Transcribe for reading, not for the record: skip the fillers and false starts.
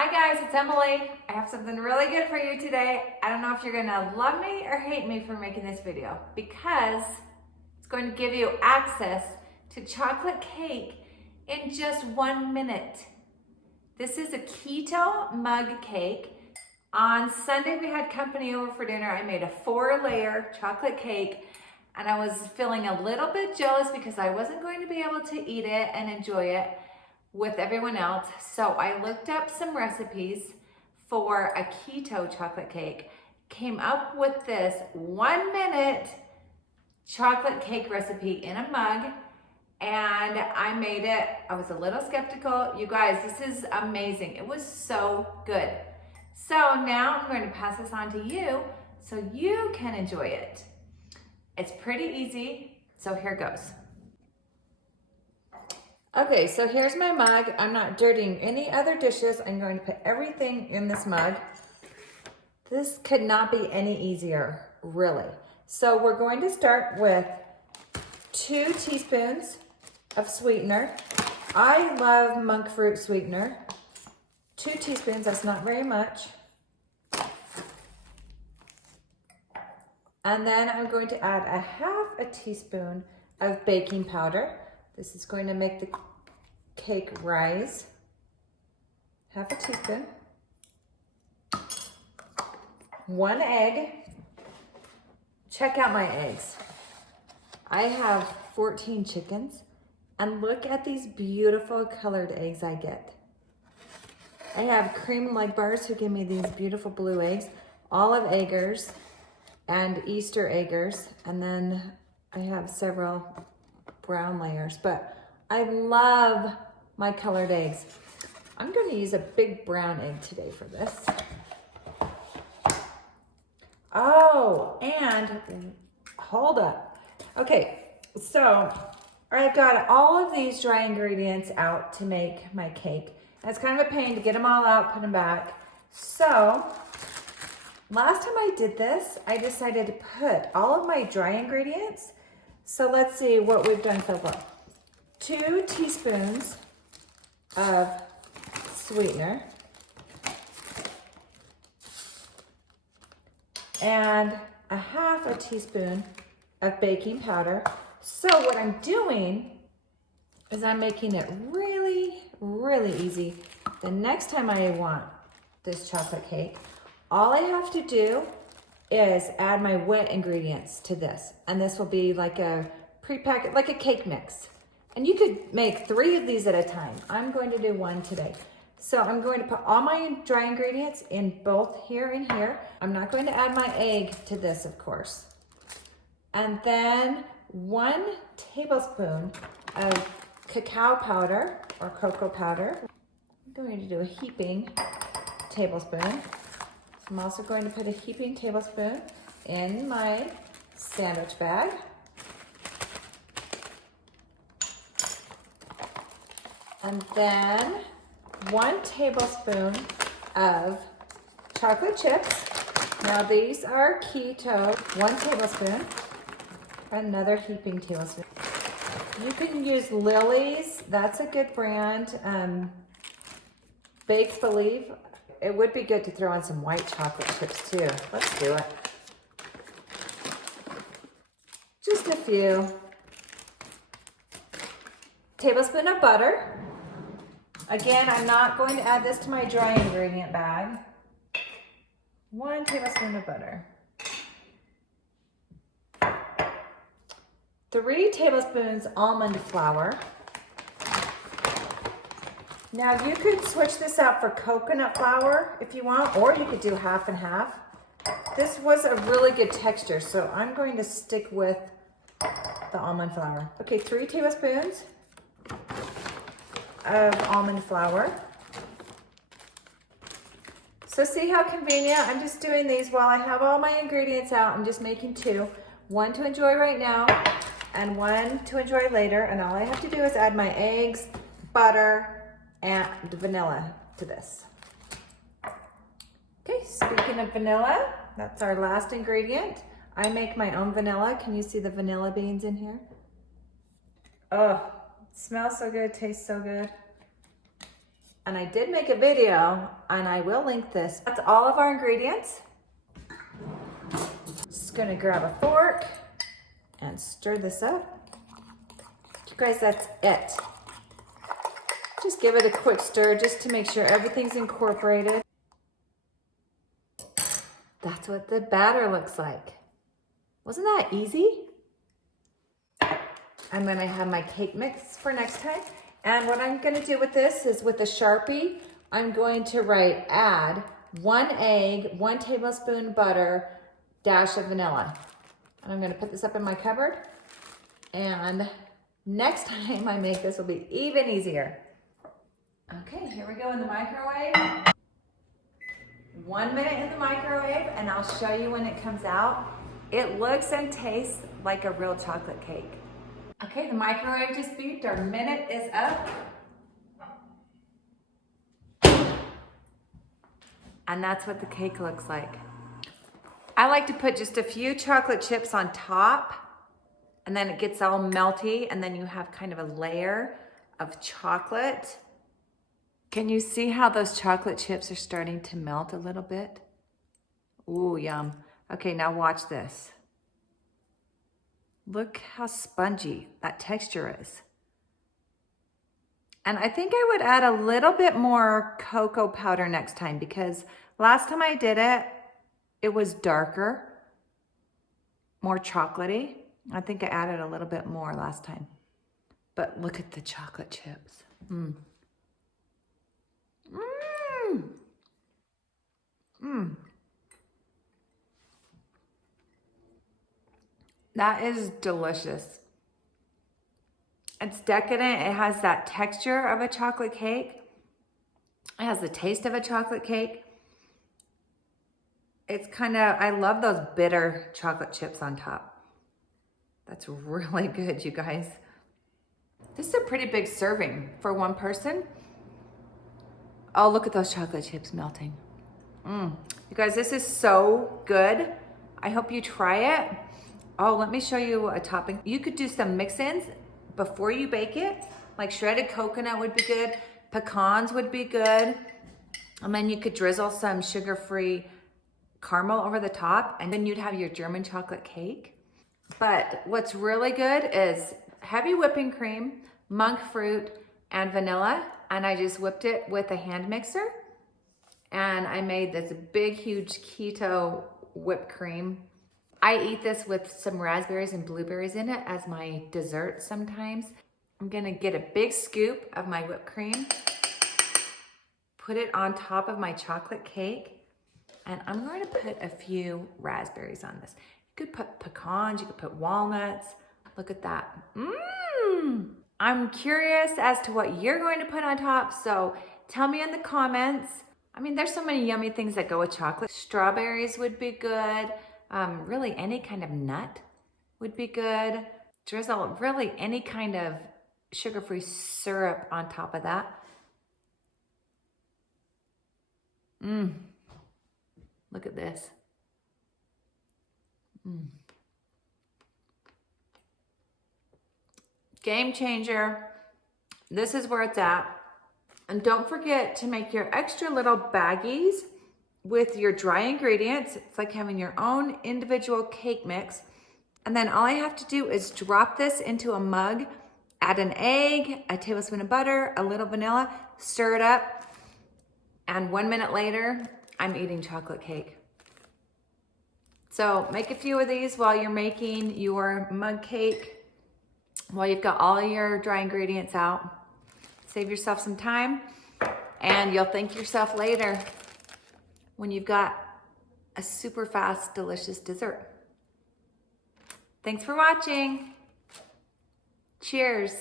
Hi guys, it's Emily. I have something really good for you today. I don't know if you're gonna love me or hate me for making this video because it's going to give you access to chocolate cake in just 1 minute. This is a keto mug cake. On Sunday we had company over for dinner. I made a 4-layer chocolate cake and I was feeling a little bit jealous because I wasn't going to be able to eat it and enjoy it with everyone else. So I looked up some recipes for a keto chocolate cake, came up with this 1 minute chocolate cake recipe in a mug, and I made it. I was a little skeptical. You guys, this is amazing. It was so good. So now I'm going to pass this on to you so you can enjoy it. It's pretty easy, so here goes. Okay, so here's my mug. I'm not dirtying any other dishes. I'm going to put everything in this mug. This could not be any easier, really. So we're going to start with 2 teaspoons of sweetener. I love monk fruit sweetener. 2 teaspoons, that's not very much. And then I'm going to add a half a teaspoon of baking powder. This is going to make the cake rise. Half a teaspoon. 1 egg. Check out my eggs. I have 14 chickens, and look at these beautiful colored eggs I get. I have cream leg bars who give me these beautiful blue eggs, olive eggers, and Easter eggers, and then I have several brown layers, but I love my colored eggs. I'm going to use a big brown egg today for this. Oh, and hold up. Okay, so I've got all of these dry ingredients out to make my cake. And it's kind of a pain to get them all out, put them back. So last time I did this, I decided to put all of my dry ingredients. So let's see what we've done so far. 2 teaspoons of sweetener and a half a teaspoon of baking powder. So what I'm doing is I'm making it really, really easy. The next time I want this chocolate cake, all I have to do is add my wet ingredients to this. And this will be like a pre-packaged, like a cake mix. And you could make 3 of these at a time. I'm going to do 1 today. So I'm going to put all my dry ingredients in both here and here. I'm not going to add my egg to this, of course. And then 1 tablespoon of cacao powder or cocoa powder. I'm going to do a heaping tablespoon. I'm also going to put a heaping tablespoon in my sandwich bag. And then 1 tablespoon of chocolate chips. Now these are keto. 1 tablespoon. Another heaping tablespoon. You can use Lily's. That's a good brand. Bake Believe. It would be good to throw in some white chocolate chips too. Let's do it. Just a few. Tablespoon of butter. Again, I'm not going to add this to my dry ingredient bag. 1 tablespoon of butter. 3 tablespoons almond flour. Now you could switch this out for coconut flour if you want, or you could do half and half. This was a really good texture, so I'm going to stick with the almond flour. Okay, 3 tablespoons of almond flour. So see how convenient? I'm just doing these while I have all my ingredients out. I'm just making 2. 1 to enjoy right now and 1 to enjoy later. And all I have to do is add my eggs, butter, and vanilla to this. Okay, speaking of vanilla, that's our last ingredient. I make my own vanilla. Can you see the vanilla beans in here? Oh, smells so good, tastes so good. And I did make a video, and I will link this. That's all of our ingredients. Just gonna grab a fork and stir this up. You guys, that's it. Just give it a quick stir just to make sure everything's incorporated. That's what the batter looks like. Wasn't that easy? I'm gonna have my cake mix for next time. And what I'm gonna do with this is with a Sharpie, I'm going to write add 1 egg, 1 tablespoon butter, dash of vanilla. And I'm gonna put this up in my cupboard. And next time I make this will be even easier. Okay, here we go in the microwave. 1 minute in the microwave, and I'll show you when it comes out. It looks and tastes like a real chocolate cake. Okay, the microwave just beeped. Our minute is up. And that's what the cake looks like. I like to put just a few chocolate chips on top, and then it gets all melty, and then you have kind of a layer of chocolate. Can you see how those chocolate chips are starting to melt a little bit? Ooh, yum. Okay, now watch this. Look how spongy that texture is. And I think I would add a little bit more cocoa powder next time, because last time I did it, it was darker, more chocolatey. I think I added a little bit more last time. But look at the chocolate chips. Mmm. Mmm. Mmm. That is delicious. It's decadent. It has that texture of a chocolate cake. It has the taste of a chocolate cake. It's kind of, I love those bitter chocolate chips on top. That's really good, you guys. This is a pretty big serving for one person. Oh, look at those chocolate chips melting. You guys, this is so good. I hope you try it. Oh, let me show you a topping. You could do some mix-ins before you bake it. Like shredded coconut would be good. Pecans would be good. And then you could drizzle some sugar-free caramel over the top, and then you'd have your German chocolate cake. But what's really good is heavy whipping cream, monk fruit, and vanilla. And I just whipped it with a hand mixer. And I made this big, huge keto whipped cream. I eat this with some raspberries and blueberries in it as my dessert sometimes. I'm gonna get a big scoop of my whipped cream, put it on top of my chocolate cake, and I'm going to put a few raspberries on this. You could put pecans, you could put walnuts. Look at that. I'm curious as to what you're going to put on top, so tell me in the comments. I mean, there's so many yummy things that go with chocolate. Strawberries would be good. Really any kind of nut would be good. Drizzle really any kind of sugar-free syrup on top of that. Look at this. Game changer. This is where it's at. And don't forget to make your extra little baggies with your dry ingredients. It's like having your own individual cake mix. And then all I have to do is drop this into a mug, add an egg, a tablespoon of butter, a little vanilla, stir it up, and 1 minute later, I'm eating chocolate cake. So make a few of these while you're making your mug cake, while you've got all your dry ingredients out. Save yourself some time, and you'll thank yourself later when you've got a super fast, delicious dessert. Thanks for watching. Cheers.